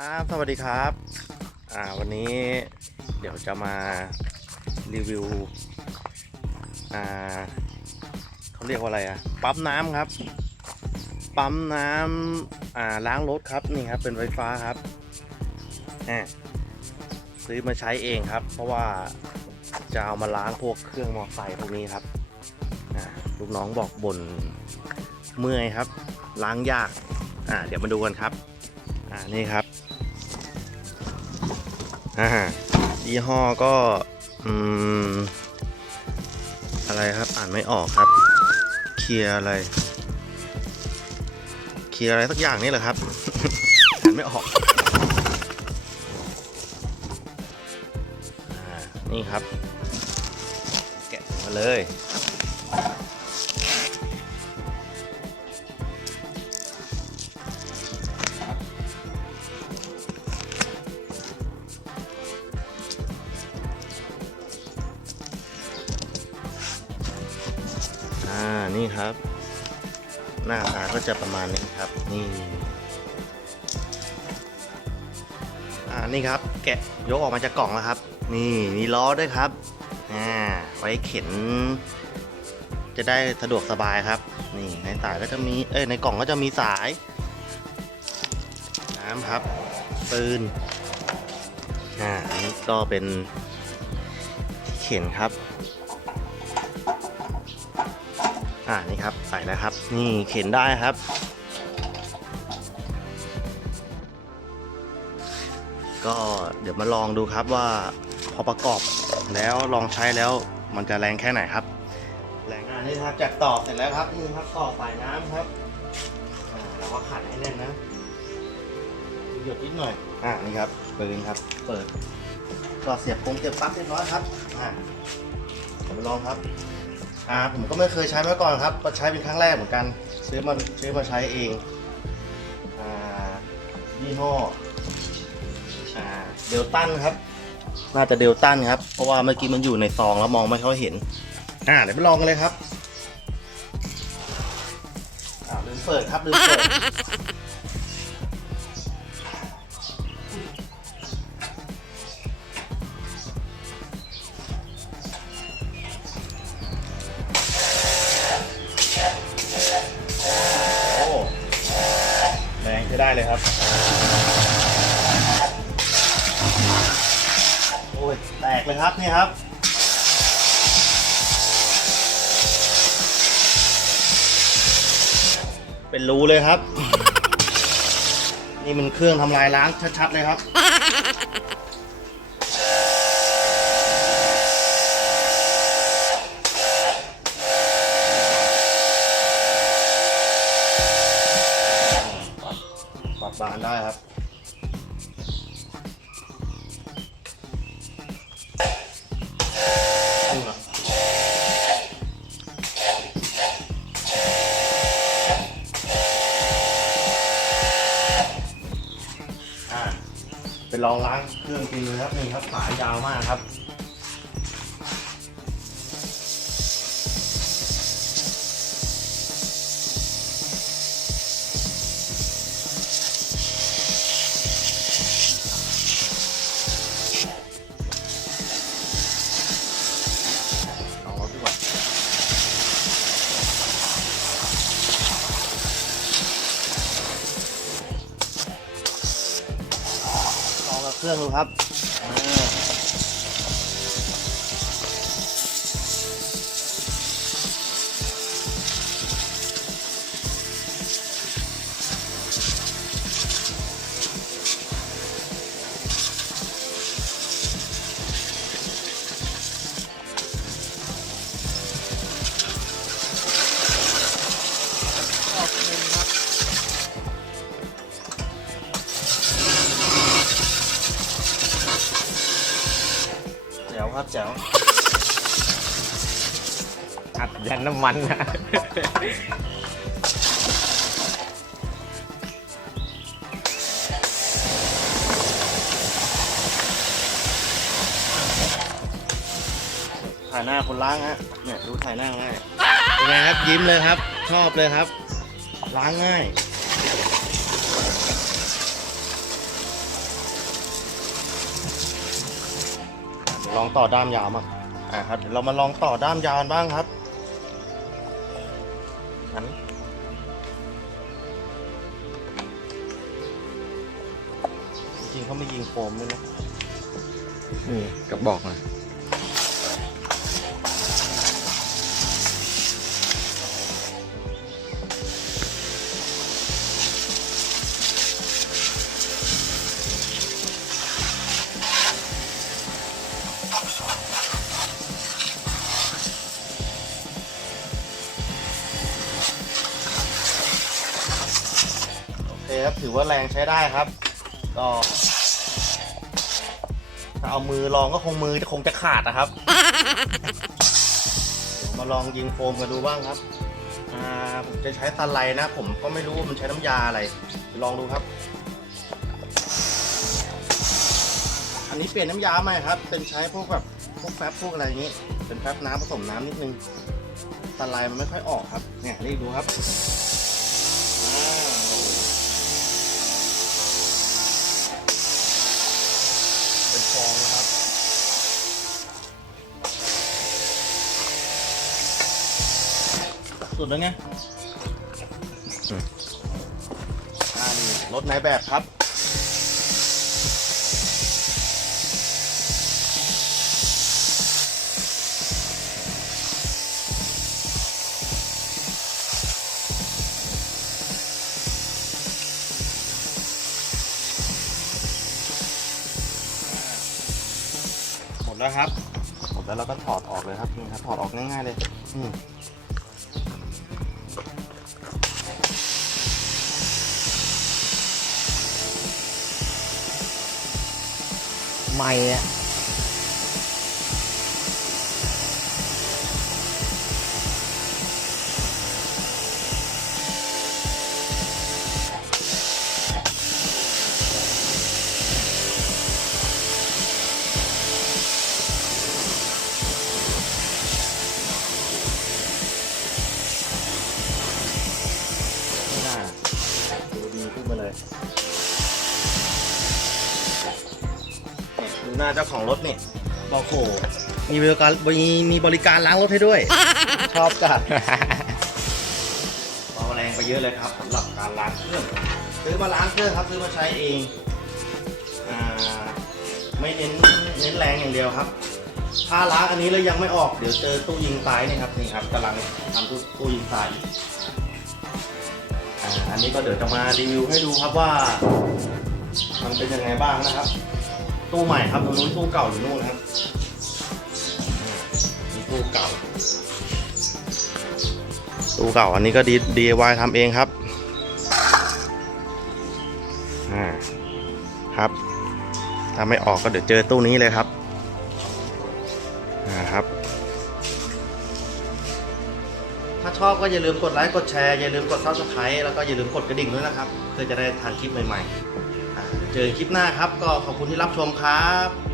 ครับสวัสดีครับ อ่าวันนี้เดี๋ยวจะมารีวิว อ่าเขาเรียกว่าอะไรอะปั๊มน้ำครับ ปั๊มน้ำอ่าล้างรถครับนี่ครับเป็นไฟฟ้าครับแหมซื้อมาใช้เองครับ เพราะว่าจะเอามาล้างพวกเครื่องมอเตอร์ไซค์พวกนี้ครับอ่าลูกน้องบอกบ่นเมื่อยครับ ล้างยากอ่าเดี๋ยวมาดูกันครับ นี่ครับอ่ายี่ห้อก็ อืม อะไรครับ อ่านไม่ออกครับ เคลียร์อะไร เคลียร์อะไรสักอย่างนี่แหละครับ อ่านไม่ออกอ่านี่ครับ แกะมาเลย นี่ครับ หน้าตาก็จะประมาณนี้ครับ นี่ อ่า นี่ครับ แกะยกออกมาจากกล่องแล้วครับ นี่มีล้อด้วยครับ อ่า ไว้เข็น จะได้สะดวกสบายครับ นี่ในสายก็จะมี เอ้ย ในกล่องก็จะมีสาย น้ำครับ ปืน อ่า อันนี้ก็เป็นเข็นครับ อ่านี่ครับใส่แล้วครับ นี่เข็นได้ครับ ก็เดี๋ยวมาลองดูครับว่าพอประกอบแล้วลองใช้แล้วมันจะแรงแค่ไหนครับ แรงอ่านี่ครับจากต่อเสร็จแล้วครับนี่ครับต่อสายน้ำครับอ่าเราก็ขัดให้แน่นนะหยดนิดหน่อยอ่านี่ครับเปืนครับ เปิดก็เสียบปงเสียบปลั๊กเรียบร้อยครับอ่าเดี๋ยวมาลองครับ อ่าผมก็ไม่เคยใช้มาก่อนครับ ก็ใช้เป็นครั้งแรกเหมือนกัน ซื้อมาซื้อมาใช้เองอ่ายี่ห้ออ่าเดลตันครับ น่าจะเดลตันครับ เพราะว่าเมื่อกี้มันอยู่ในซองแล้วมองไม่ค่อยเห็น อ่าเดี๋ยวไปลองกันเลยครับอ่าลืมเปิดครับลืมเปิด กเลยครับนี่ครับเป็นรูเลยครับ นี่มันเครื่องทำลายล้างชัดๆเลยครับ ลองล้างเครื่องกินเลยครับนี่ครับสายยาวมากครับ ลอ ครับแจ๋วอัดยันน้ำมันนะถ่ายหน้าคนล้างฮะเนี่ยดูถ่ายหน้าง่ายเป็นไงครับยิ้มเลยครับ ชอบเลยครับ ล้างง่าย ลองต่อด้ามยาวมาอ่าครับเดี๋ยวเรามาลองต่อด้ามยาวกันบ้างครับอันนี้จริงเขาไม่ยิงโฟมด้วยนะนี่กระบอกนะ โอเคครับถือว่าแรงใช้ได้ครับ ก็ถ้าเอามือลองก็คงมือคงจะขาดนะครับ มาลองยิงโฟมกันดูบ้างครับอ่าผมจะใช้สไลด์นะ ผมก็ไม่รู้ว่ามันใช้น้ำยาอะไรลองดูครับ อันนี้เปลี่ยนน้ำยาใหม่ครับ เป็นใช้พวกแบบพวกแฟบพวกอะไรอย่างนี้ เป็นแฟบน้ำผสมน้ำนิดนึงสไลด์มันไม่ค่อยออกครับ เนี่ยนี่ดูครับอ่าโอ้โหเป็นฟองนะครับสุดแล้วไงอ่านี่รถนายแบบครับ แล้วครับหมดแล้วเราก็ถอดออกเลยครับนี่ครับถอดออกง่ายๆเลยอืมไม่อะ ดูหน้าเจ้าของรถนี่บอกโหมีบริการมีมีบริการล้างรถให้ด้วย ชอบจัดเบาแรงไปเยอะเลยครับสำหรับการล้างเครื่องซื้อมาล้างเครื่องครับซื้อมาใช้เองอ่าไม่เน้นเน้นแรงอย่างเดียวครับ ถ้าล้างอันนี้แล้วยังไม่ออกเดี๋ยวเจอตู้ยิงตายนี่ครับนี่ครับกำลังทำตู้ตู้ยิงตายอยู่อ่าอันนี้ก็เดี๋ยวจะมารีวิวให้ดูครับว่า มันเป็นยังไงบ้างนะครับ ตู้ใหม่ครับตรงนู้นตู้เก่าอยู่นู่นนะครับอ่านี่ตู้เก่า ตู้เก่าอันนี้ก็ดี DIY ทำเองครับอ่าครับถ้าไม่ออกก็เดี๋ยวเจอตู้นี้เลยครับนะครับ ถ้าชอบก็อย่าลืมกดไลค์กดแชร์อย่าลืมกด subscribe แล้วก็อย่าลืมกดกระดิ่งด้วยนะครับเพื่อจะได้ทานคลิปใหม่ๆอ่า เจอคลิปหน้าครับ ก็ขอบคุณที่รับชมครับ